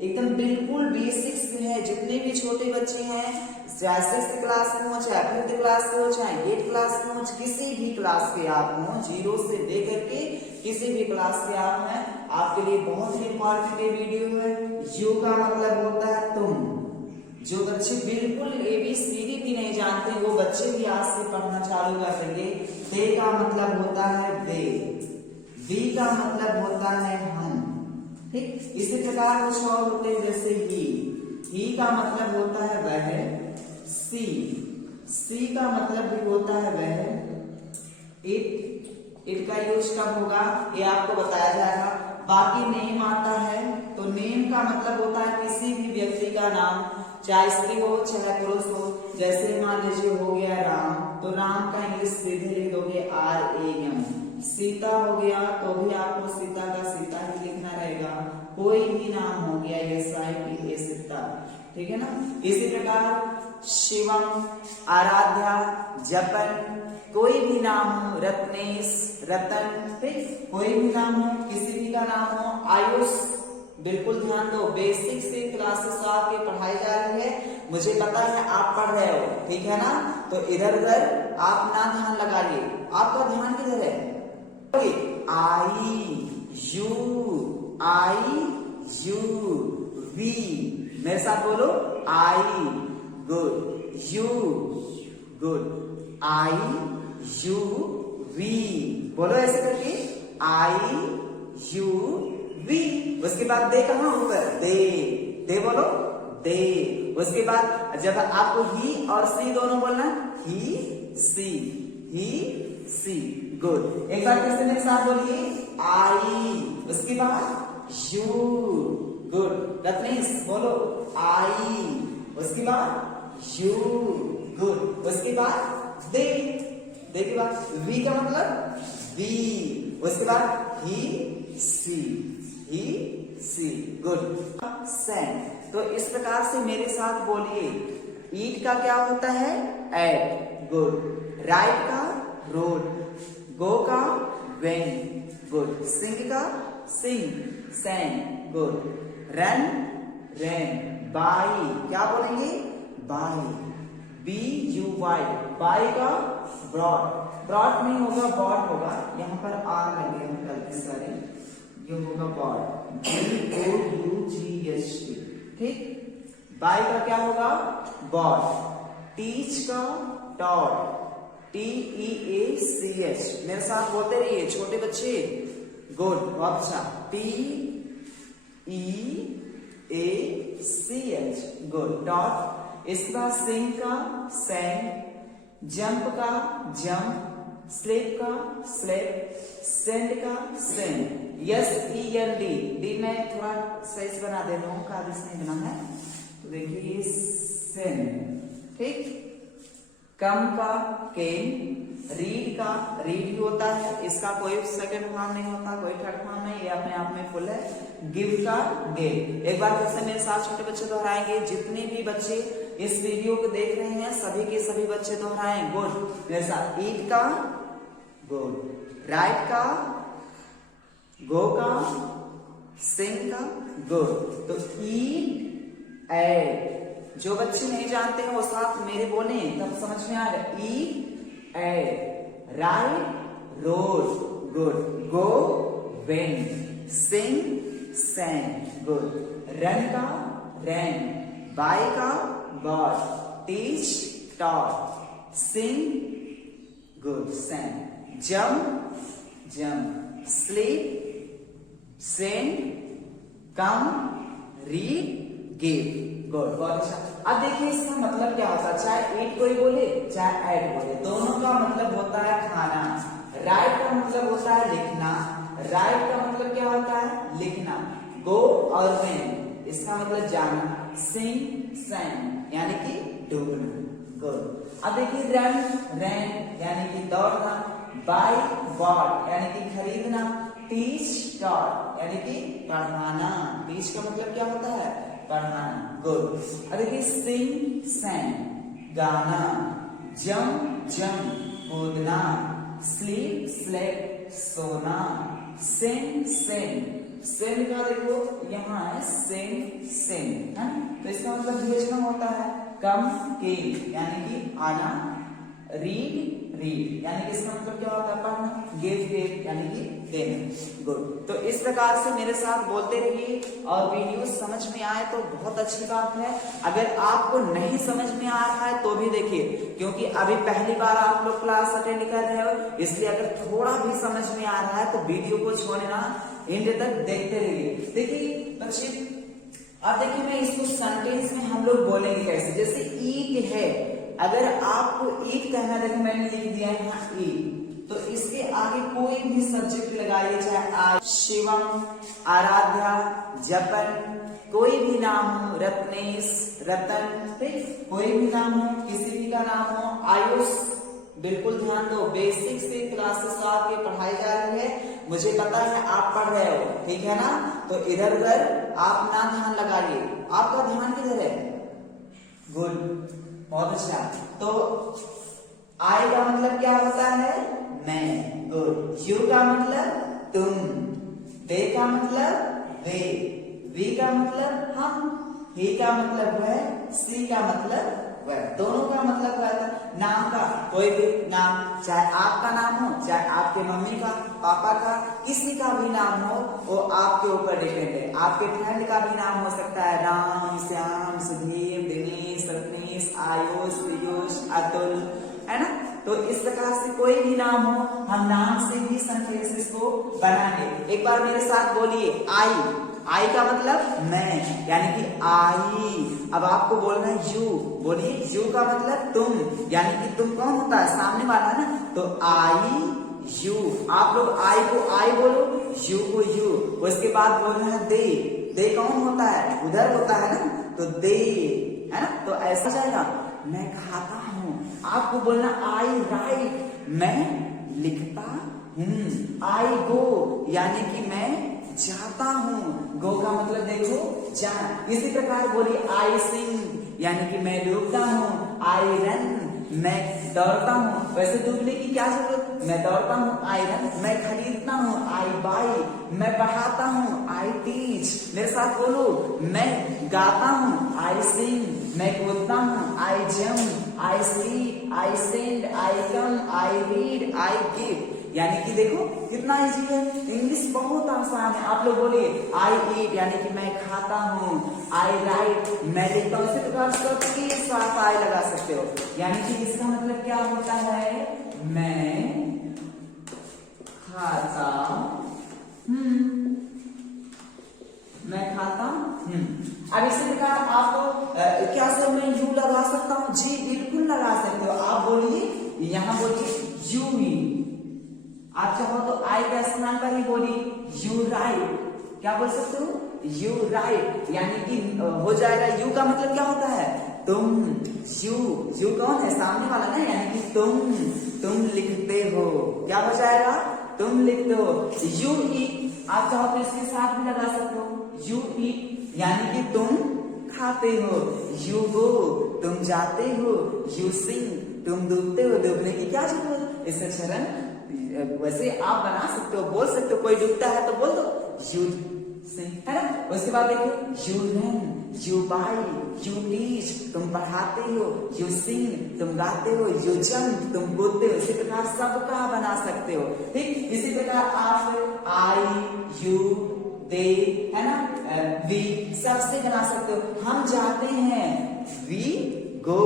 एकदम बिल्कुल बेसिक्स है। जितने भी छोटे बच्चे हैं, चाहे 6th क्लास में हो, चाहे 5th क्लास में हो, चाहे 8th क्लास में हो, किसी भी क्लास के आप हो, 0 से लेकर के किसी भी क्लास के आप हैं, आपके लिए बहुत ही इंपॉर्टेंट ये वीडियो है। यू का मतलब होता है तुम। जो बच्चे बिल्कुल ABCD भी नहीं जानते, वो बच्चे भी आज से पढ़ना चालू कर देंगे। दे का मतलब होता है वे, वी का मतलब होता है हम, ठीक। इसी प्रकार कुछ और होते हैं, जैसे ही का मतलब होता है वह, सी का मतलब भी होता है वह, इट का यूज कब होगा ये आपको बताया जाएगा। बाकी नेम आता है, तो नेम का मतलब होता है किसी भी व्यक्ति का नाम, चाहे स्त्री हो चाहे पुरुष हो। जैसे मान लीजिए हो गया राम, तो राम का इंग्लिश सीधे लिख दोगे RAM। सीता हो गया तो भी आपको सीता का सीता ही लिखना रहेगा। कोई भी नाम हो गया SITA सीता, ठीक है ना। इसी प्रकार शिवम, आराध्या, जपन, कोई भी नाम हो, रत्नेश, रतन, ठीक, कोई भी नाम हो, किसी भी का नाम हो। आयुष, बिल्कुल ध्यान दो, बेसिक से क्लासेस आपके पढ़ाई जा रही है, मुझे पता है आप पढ़ रहे हो, ठीक है ना। तो इधर उधर आप ना ध्यान लगाइए, आपका ध्यान किधर है। आई यू वी, मेरे साथ बोलो, I, good, you, good, I you we, बोलो ऐसे करके, आई यू वी। उसके बाद दे कहाँ ऊपर, दे बोलो, दे। उसके बाद जब आपको ही और सी दोनों बोलना, ही सी, गुड। एक बार फिर से मेरे साथ बोलिए, आई, उसके बाद यू, गुड। रत्नेश बोलो, आई, उसके बाद यू, गुड। उसके बाद दे के बाद वी का मतलब वी, उसके बाद ही सी, गुड। सेंड, तो इस प्रकार से मेरे साथ बोलिए। ईट का क्या होता है, एट, गुड। राइट का रोड, गो का वेन, गुड। सिंग का sing, sang, good. Run, ran. Buy, क्या बोलेंगे, बाई, BUY, बाई का ब्रॉड नहीं होगा, बॉट होगा, यहाँ पर आर लगे हम गलती से, ये होगा बॉट, BOUGHT, ठीक। बाई का क्या होगा, बॉट। टीच का टॉट, TEACH, मेरे साथ बोलते रहिए छोटे बच्चे, गुड, बहुत अच्छा। TEACH, good, taught. इसके बाद सिंग का सैंग, जंप का जंप, स्लिप का स्लिप, सेंड का सेंड। SEND, डी मैं थोड़ा सही से बना दे रहा हूँ, कागज नहीं बना है, तो देखिए ये सेंड, ठीक। कम का केम, रीड का रीड ही होता है, इसका कोई सेकंड फॉर्म नहीं होता, कोई थर्ड फॉर्म नहीं, ये अपने आप में फुल है। गिव का गेव। एक बार फिर से मेरे साथ छोटे बच्चे दोहराएंगे, जितने भी बच्चे इस वीडियो को देख रहे हैं सभी के सभी बच्चे दोहराएं, गुड। मेरे साथ ईट का गुड, राइट का, गो का, सिंग का, गुड। तो ईट, एट, जो बच्चे नहीं जानते हैं वो साथ मेरे बोले तब समझ में आ गया। Eat, ate, write, wrote, good. Go, went, sing, sang, good. Run का रैन, बाय का bought, teach, taught, sing, good, sang. Jump, sleep, send, come, read, give, good, बहुत अच्छा। अब देखिए इसका मतलब क्या होता है, चाहे ईट कोई बोले चाहे एट बोले, दोनों का मतलब होता है खाना। राइट का मतलब होता है लिखना, राइट का मतलब क्या होता है, लिखना। गो और वेन, इसका मतलब जाना। सिंग, सैंग, यानी कि डूबना, गुड। अब देखिए रन, रैन, यानी कि दौड़ना। बाय, बॉट, यानी कि खरीदना। टीच, टॉट, यानी कि पढ़ाना। टीच का मतलब क्या होता है, पढ़ाना, गुड। अब देखिए सिंग, सैंग, गाना। जंप, कूदना। स्लीप, स्लेप, सोना। सेंड, सेंड का देखो यहाँ है सेंड सेंड है, तो इसका मतलब भेजना होता है। कम केम यानी कि आना, रीड रीड यानी कि इसका मतलब क्या होता है पढ़ना, गिव गिव यानी कि देना। गुड, तो इस प्रकार से मेरे साथ बोलते रहिए और वीडियो समझ में आए तो बहुत अच्छी बात है। अगर आपको नहीं समझ में आ रहा है तो भी देखिए, क्योंकि अभी पहली बार आप लोग क्लास अटेंड कर रहे हो, इसलिए अगर थोड़ा भी समझ में आ रहा है तो वीडियो को छोड़ना, एंड तक देखते रहिए। देखिए बच्चे, अब देखिए मैं इसको सेंटेंस में हम लोग बोलेंगे कैसे। जैसे ईट है, अगर आपको ईट कहना, देखो मैंने लिख दिया है यहाँ ईट, तो इसके आगे कोई भी सब्जेक्ट लगाइए, चाहे आज शिवम, आराध्या, जपन, कोई भी नाम हो, रत्नेश, रतन, ठीक, कोई भी नाम हो, किसी भी का नाम हो, आयुष, बिल्कुल ध्यान दो, बेसिक से क्लासेस आपके पढ़ाई जा रही है, मुझे पता है आप पढ़ रहे हो, ठीक है ना, तो इधर उधर आप ना ध्यान लगाइए। आपका ध्यान किधर है? गुड, बहुत अच्छा। तो आई का मतलब क्या होता है? मैं। गुड। यू का मतलब तुम, दे का मतलब वे, वी का मतलब हम, ही का मतलब वह, सी का मतलब वह, दोनों का मतलब वह था। नाम का कोई भी नाम, चाहे आपका नाम हो, चाहे आपके मम्मी का, पापा का, किसी का भी नाम हो, वो आपके ऊपर डिपेंड है। आपके फ्रेंड का भी नाम हो सकता है, राम, श्याम, सुधीर, दिनेश, रत्नेश, आयुष, पीयूष, अतुल, है ना। तो इस प्रकार से कोई भी नाम हो, हम नाम से भी सेंटेंसेस को बनाएंगे। एक बार मेरे साथ बोलिए, आई। आई का मतलब मैं, यानी कि आई। अब आपको बोलना है यू, बोलिए यू का मतलब तुम, यानी कि तुम कौन होता है? सामने वाला ना, तो आई यू। आप लोग आई को आई बोलो, यू को यू। उसके बाद बोलना है दे, दे कौन होता है? उधर होता है ना, तो दे, है ना, तो ऐसा जाएगा। मैं खाता हूं, आपको बोलना आई राइट, मैं लिखता हूं। आई गो, यानी कि मैं जाता हूं, गो का मतलब देखो जाना। इसी प्रकार बोलिए आई सिंग, यानी कि मैं डूबता हूं, आई रन, मैं दौड़ता हूं। वैसे डूबने की क्या जरूरत, मैं दौड़ता हूं, आई रन, मैं खरीदता हूं, आई बाई, मैं पढ़ाता हूं, आई टीच। मेरे साथ बोलो, मैं गाता हूं, आई सिंग, मैं कूदता हूं, I jump, I sleep, I send, I come, I read, I give. यानी कि देखो कितना इजी है, इंग्लिश बहुत आसान है। आप लोग बोलिए आई ईट, यानी कि मैं खाता हूँ, आई राइट, मैं लिखता हूँ। इसी प्रकार सबके साथ आई लगा सकते हो, यानी कि इसका मतलब क्या होता है? मैं खाता हूँ, मैं खाता हूँ। अब इसी प्रकार आपको क्या सर मैं यू लगा सकता हूँ? जी बिल्कुल लगा सकते हो। आप बोलिए, यहाँ बोलिए यू ही, आप चाहो तो आई का इस्तेमाल पर ही बोलिए यू राइट। क्या बोल सकते हो? यू राइट, यानी कि हो जाएगा। यू का मतलब क्या होता है? तुम। यू, यू कौन है? सामने वाला ना, यानी कि तुम लिखते हो। क्या हो जाएगा? तुम लिखते हो। यू ईट, आप चाहो तो इसके साथ भी लगा सकते हो, यू ईट, यानी कि तुम खाते हो। यू गो, तुम जाते हो। यू सिंग, तुम डूबते हो। डूबने की क्या जरूरत? इससे चरण वैसे आप बना सकते हो, बोल सकते हो। कोई डूबता है तो बोल दो यू सिंग, है ना। उसके बाद देखो you run, you by, you teach, तुम पढ़ाते हो। यू सिंग, तुम गाते हो। यू जंप, तुम कूदते हो। इसी प्रकार सबका बना सकते हो, ठीक। इसी प्रकार आप आई, यू, दे, है ना, वी सबसे बना सकते हो। हम जाते हैं, वी गो।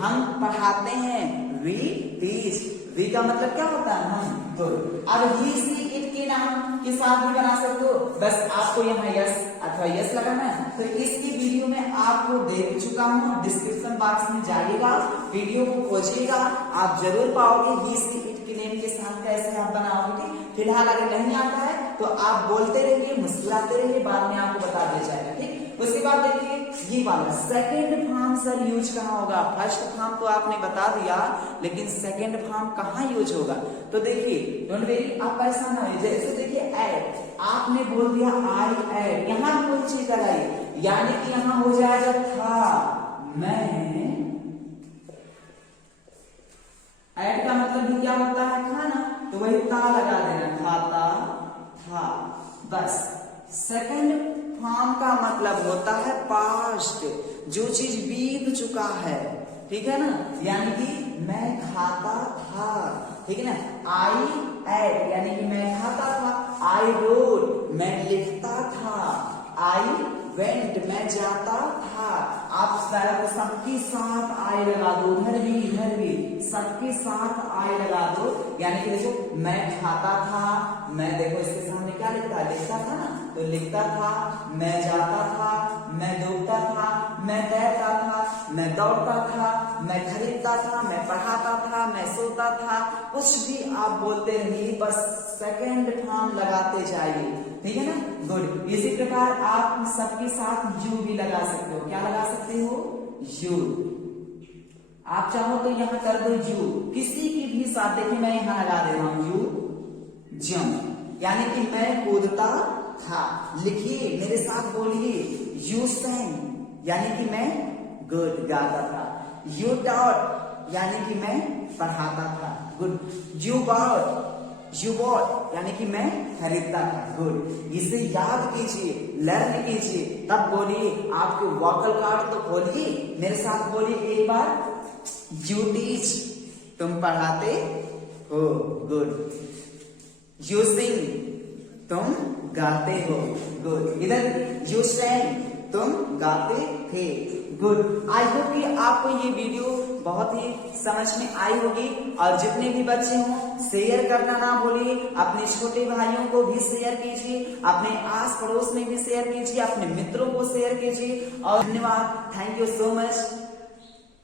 हम पढ़ाते हैं, वी टीच। वी का मतलब क्या होता है? हम। गुड। अब ही, सी, इट के नाम के साथ भी बना सकते हो, बस आपको यहाँ यस अथवा यस लगाना है। तो इसकी वीडियो में आपको दे चुका हूँ, डिस्क्रिप्शन बॉक्स में जाइएगा, वीडियो को खोजिएगा, आप जरूर पाओगे ही, सी, इट के नेम के साथ कैसे आप बनाओगे। फिलहाल अगर नहीं आता है तो आप बोलते रहिए, मुस्कुराते रहिए, बाद में आपको बता दिया जाएगा, ठीक। उसके बाद देखिए ये वाला सेकंड फॉर्म सर यूज कहाँ होगा? फर्स्ट फॉर्म तो आपने बता दिया, लेकिन सेकंड फॉर्म कहाँ यूज होगा? तो देखिए डोंट वेरी, आप ऐसा ना हो, जैसे देखिए ऐड, आपने बोल दिया आई ऐड, यहाँ भी कोई चीज लगाई, यानी कि यहाँ हो जाएगा था। मैं, ऐड का मतलब भी क्या होता है? खाना, तो वही ता लगा देना, खाता था, बस। सेकंड फॉर्म का मतलब होता है पास्ट, जो चीज बीत चुका है, ठीक है ना। यानी कि मैं खाता था, ठीक है ना। आई एट यानी कि मैं खाता था। आई रोड मैं लिखता था। आई वेंट मैं जाता था। आप सबके साथ आई लगा दो, इधर भी सबके साथ आई लगा दो। यानी कि देखो मैं खाता था, मैं देखो इसके सामने क्या लिखता है, लिखता था ना, तो लिखता था। मैं जाता था, मैं दौड़ता था, मैं तैरता था, मैं दौड़ता था, मैं खरीदता था, मैं पढ़ाता था, मैं सोता था। कुछ भी आप बोलते रहिए, बस सेकंड फॉर्म लगाते जाइए, ठीक है ना। गुड। इसी प्रकार आप सबके साथ यू भी लगा सकते हो। क्या लगा सकते हो, यू। आप चाहो तो यहां कर दो यू, किसी की भी साथ। देखिए मैं यहां लगा दे रहा हूं यू जंप, यानी कि मैं कूदता था। लिखिए मेरे साथ बोलिए, यू sang यानी कि मैं गुड गाता था। यू taught यानी कि मैं पढ़ाता था। गुड। यू bought यानी कि मैं खरीदता था। गुड। इसे याद कीजिए, लर्न कीजिए, तब बोलिए। आपके वोकल कार्ड तो खोलिए, मेरे साथ बोलिए एक बार, यू टीच तुम पढ़ाते हो। गुड। यू सिंग तुम गाते हो। गुड। इधर यू sang तुम गाते थे। गुड। आई होप कि आपको ये वीडियो बहुत ही समझ में आई होगी, और जितने भी बच्चे हों शेयर करना ना भूलिए। अपने छोटे भाइयों को भी शेयर कीजिए, अपने आस पड़ोस में भी शेयर कीजिए, अपने मित्रों को शेयर कीजिए। और धन्यवाद, थैंक यू सो मच।